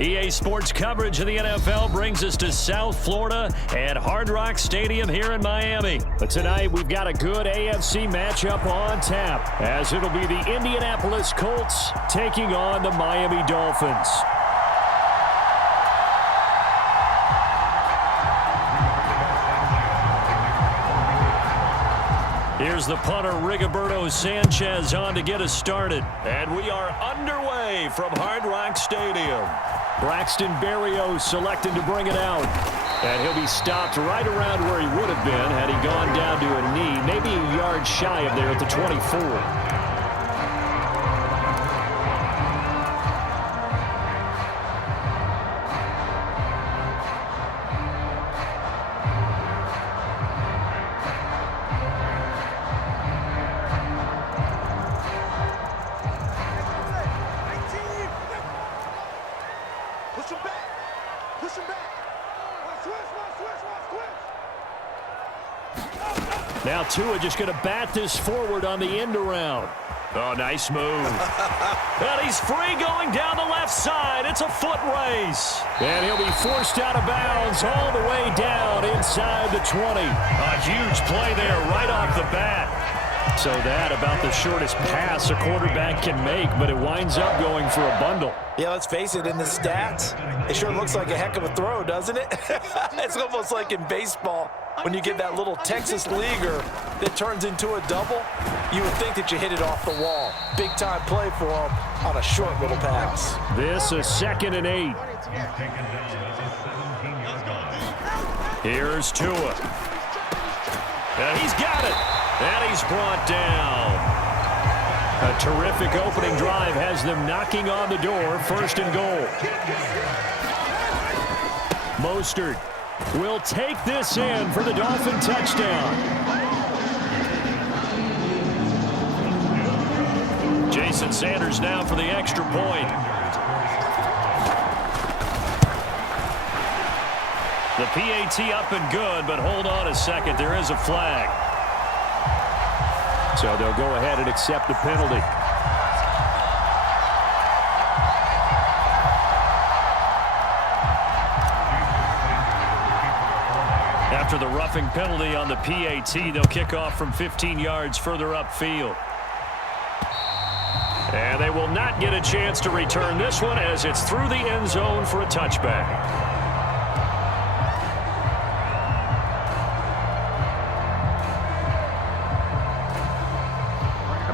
EA Sports coverage of the NFL brings us to South Florida at Hard Rock Stadium here in Miami. But tonight we've got a good AFC matchup on tap, as it'll be the Indianapolis Colts taking on the Miami Dolphins. Here's the punter, Rigoberto Sanchez, on to get us started. And we are underway from Hard Rock Stadium. Braxton Berrios selecting to bring it out. And he'll be stopped right around where he would have been had he gone down to a knee, maybe a yard shy of there at the 24. Now Tua just going to bat this forward on the end around. Oh, nice move. And he's free going down the left side. It's a foot race. And he'll be forced out of bounds all the way down inside the 20. A huge play there right off the bat. So that about the shortest pass a quarterback can make, but it winds up going for a bundle. Yeah, let's face it, in the stats, it sure looks like a heck of a throw, doesn't it? It's almost like in baseball, when you get that little Texas leaguer that turns into a double, you would think that you hit it off the wall. Big time play for him on a short little pass. This is 2nd and 8. Here's Tua. And he's got it. And he's brought down. A terrific opening drive has them knocking on the door. 1st and goal. Mostert will take this in for the Dolphin touchdown. Jason Sanders now for the extra point. The PAT up and good, but hold on a second. There is a flag. So they'll go ahead and accept the penalty. After the roughing penalty on the PAT, they'll kick off from 15 yards further upfield. And they will not get a chance to return this one as it's through the end zone for a touchback.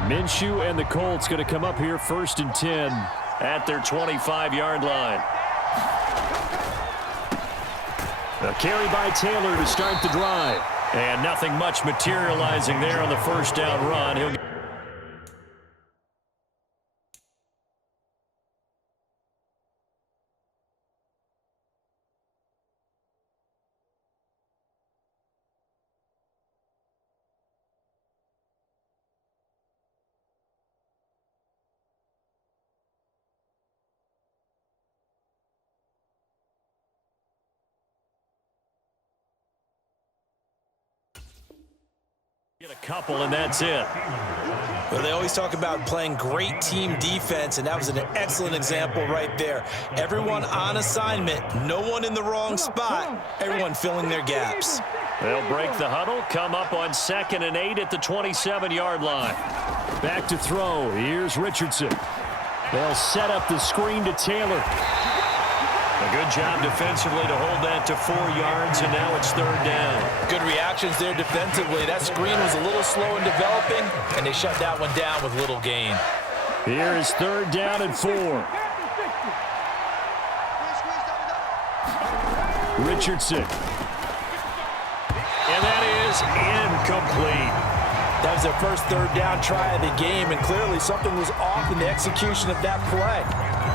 Minshew and the Colts going to come up here 1st and 10 at their 25-yard line. A carry by Taylor to start the drive. And nothing much materializing there on the first down run. He'll get a couple, and that's it. Well, they always talk about playing great team defense, and that was an excellent example right there. Everyone on assignment, no one in the wrong spot, everyone filling their gaps. They'll break the huddle, come up on 2nd and 8 at the 27-yard line. Back to throw. Here's Richardson. They'll set up the screen to Taylor. A good job defensively to hold that to 4 yards, and now it's 3rd down. Good reactions there defensively. That screen was a little slow in developing, and they shut that one down with little gain. Here is 3rd down and 4. Richardson. And that is incomplete. That was their first 3rd down try of the game, and clearly something was off in the execution of that play.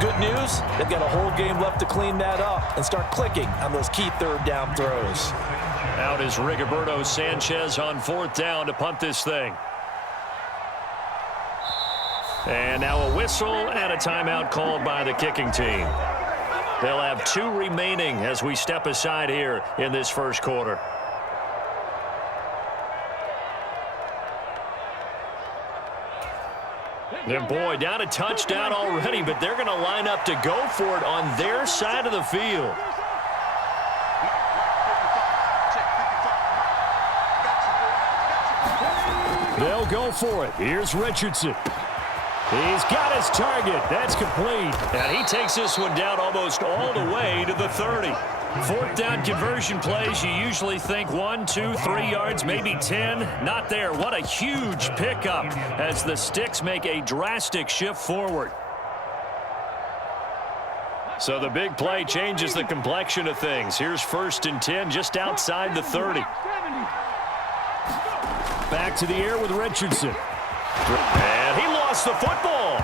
Good news, they've got a whole game left to clean that up and start clicking on those key 3rd down throws. Out is Rigoberto Sanchez on 4th down to punt this thing. And now a whistle and a timeout called by the kicking team. They'll have 2 remaining as we step aside here in this first quarter. And boy, down a touchdown already, but they're going to line up to go for it on their side of the field. They'll go for it. Here's Richardson. He's got his target. That's complete. And he takes this one down almost all the way to the 30. Fourth down conversion plays, you usually think 1, 2, 3 yards, maybe 10. Not there. What a huge pickup as the Sticks make a drastic shift forward. So the big play changes the complexion of things. Here's 1st and 10 just outside the 30. Back to the air with Richardson. And he lost the football.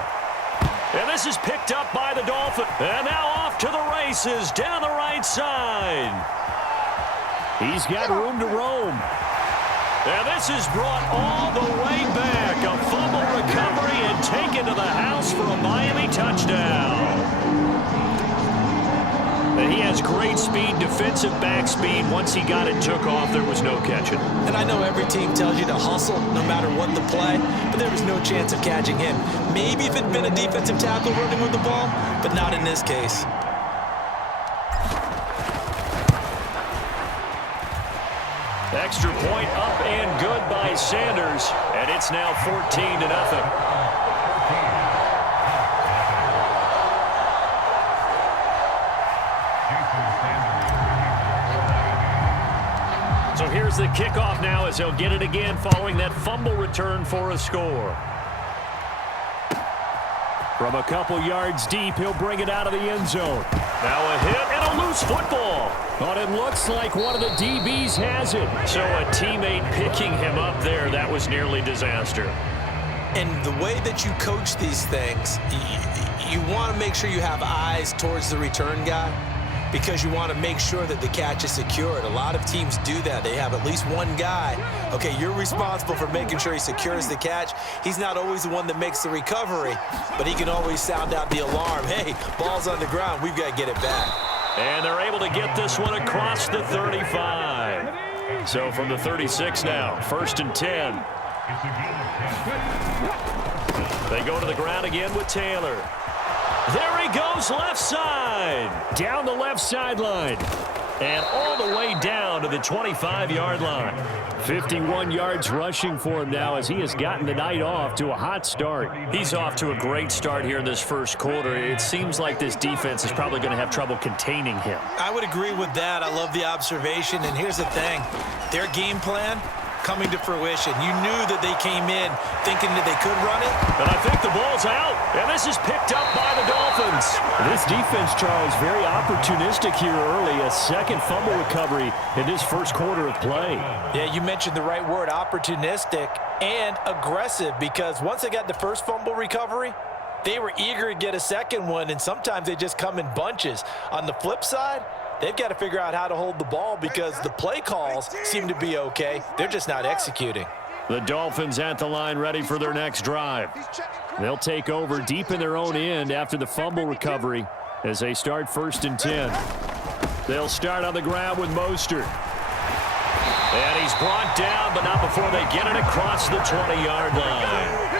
And this is picked up by the Dolphins. And now off to the races down the right side. He's got room to roam. And this is brought all the way back. A fumble recovery and taken to the house for a Miami touchdown. And he has great speed, defensive back speed. Once he got it, took off, there was no catching. And I know every team tells you to hustle no matter what the play, but there was no chance of catching him. Maybe if it had been a defensive tackle running with the ball, but not in this case. Extra point up and good by Sanders, and it's now 14-0. So here's the kickoff now as he'll get it again following that fumble return for a score. From a couple yards deep, he'll bring it out of the end zone. Now a hit and a loose football. But it looks like one of the DBs has it. So a teammate picking him up there, that was nearly disaster. And the way that you coach these things, you want to make sure you have eyes towards the return guy, because you want to make sure that the catch is secured. A lot of teams do that. They have at least one guy. Okay, you're responsible for making sure he secures the catch. He's not always the one that makes the recovery, but he can always sound out the alarm. Hey, ball's on the ground. We've got to get it back. And they're able to get this one across the 35. So from the 36 now, 1st and 10. They go to the ground again with Taylor. There he goes, left side. Down the left sideline. And all the way down to the 25-yard line. 51 yards rushing for him now as he has gotten the night off to a hot start. He's off to a great start here in this first quarter. It seems like this defense is probably going to have trouble containing him. I would agree with that. I love the observation. And here's the thing. Their game plan coming to fruition. You knew that they came in thinking that they could run it. And I think the ball's out. And this is picked up by the Dolphins. This defense, Charles, very opportunistic here early. A second fumble recovery in this first quarter of play. Yeah, you mentioned the right word, opportunistic and aggressive, because once they got the first fumble recovery, they were eager to get a second one, and sometimes they just come in bunches. On the flip side, they've got to figure out how to hold the ball because the play calls seem to be okay. They're just not executing. The Dolphins at the line ready for their next drive. They'll take over deep in their own end after the fumble recovery as they start 1st and 10. They'll start on the ground with Mostert. And he's brought down, but not before they get it across the 20-yard line.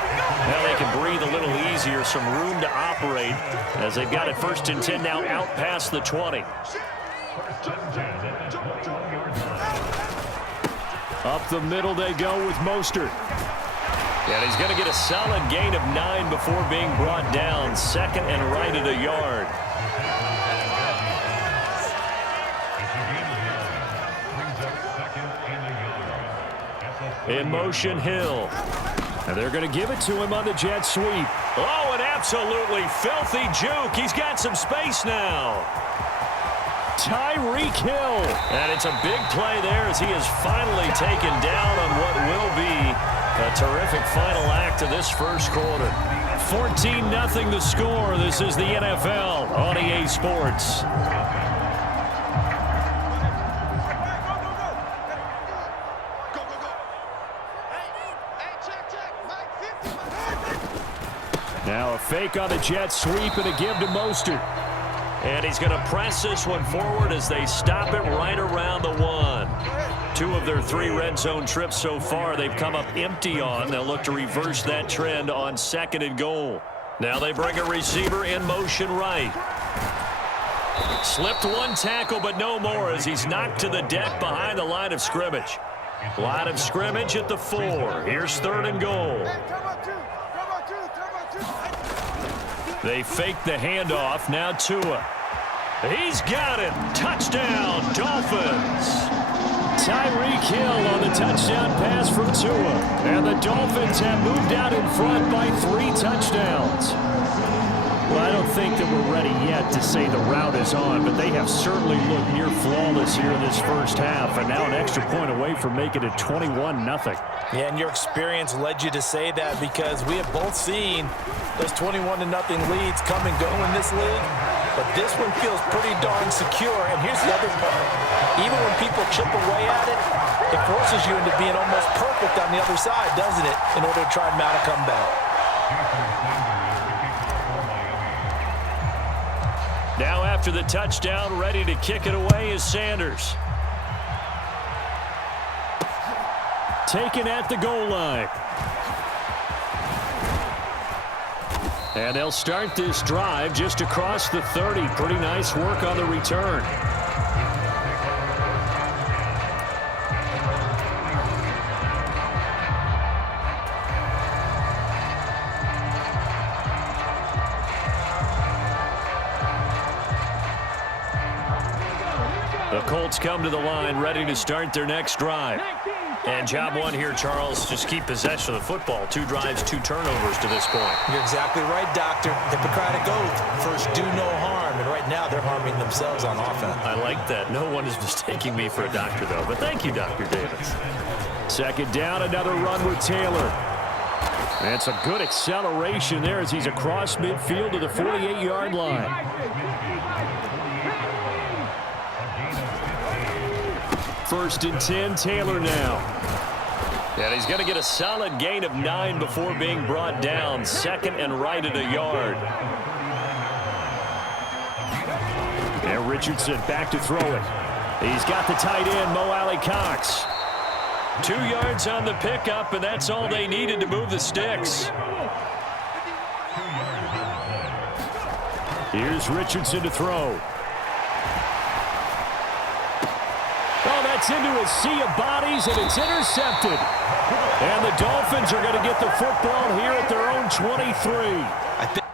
Now they can breathe a little easier, some room to operate as they've got it 1st and 10 now out past the 20. Up the middle they go with Mostert. And he's going to get a solid gain of 9 before being brought down. 2nd and right at a yard. In motion, Hill. And they're going to give it to him on the jet sweep. Oh, an absolutely filthy juke. He's got some space now. Tyreek Hill. And it's a big play there as he is finally taken down on what will be a terrific final act of this first quarter. 14-0 the score. This is the NFL on EA Sports. Now a fake on the jet sweep and a give to Mostert. And he's going to press this one forward as they stop it right around the 1. 2 of their 3 red zone trips so far, they've come up empty on. They'll look to reverse that trend on 2nd and goal. Now they bring a receiver in motion right. Slipped one tackle, but no more as he's knocked to the deck behind the line of scrimmage. Line of scrimmage at the 4. Here's 3rd and goal. They fake the handoff. Now Tua. He's got it. Touchdown, Dolphins. Tyreek Hill on the touchdown pass from Tua. And the Dolphins have moved out in front by 3 touchdowns. Well, I don't think that we're ready yet to say the route is on, but they have certainly looked near flawless here in this first half, and now an extra point away from making it 21-0. Yeah, and your experience led you to say that because we have both seen those 21-0 leads come and go in this league, but this one feels pretty darn secure. And here's the other part. Even when people chip away at it, it forces you into being almost perfect on the other side, doesn't it, in order to try and mount a comeback. Now after the touchdown, ready to kick it away is Sanders. Taken at the goal line. And they'll start this drive just across the 30. Pretty nice work on the return. The Colts come to the line, ready to start their next drive. And job 1 here, Charles, just keep possession of the football. 2 drives, 2 turnovers to this point. You're exactly right, Doctor. Hippocratic oath. First, do no harm. And right now, they're harming themselves on offense. I like that. No one is mistaking me for a doctor, though. But thank you, Dr. Davis. 2nd down, another run with Taylor. And some good acceleration there as he's across midfield to the 48-yard line. First and 10, Taylor now. And he's going to get a solid gain of 9 before being brought down. 2nd and right at a yard. And Richardson back to throw it. He's got the tight end, Mo Alley-Cox. 2 yards on the pickup, and that's all they needed to move the sticks. Here's Richardson to throw. Oh, that's into a sea of bodies, and it's intercepted. And the Dolphins are going to get the football here at their own 23.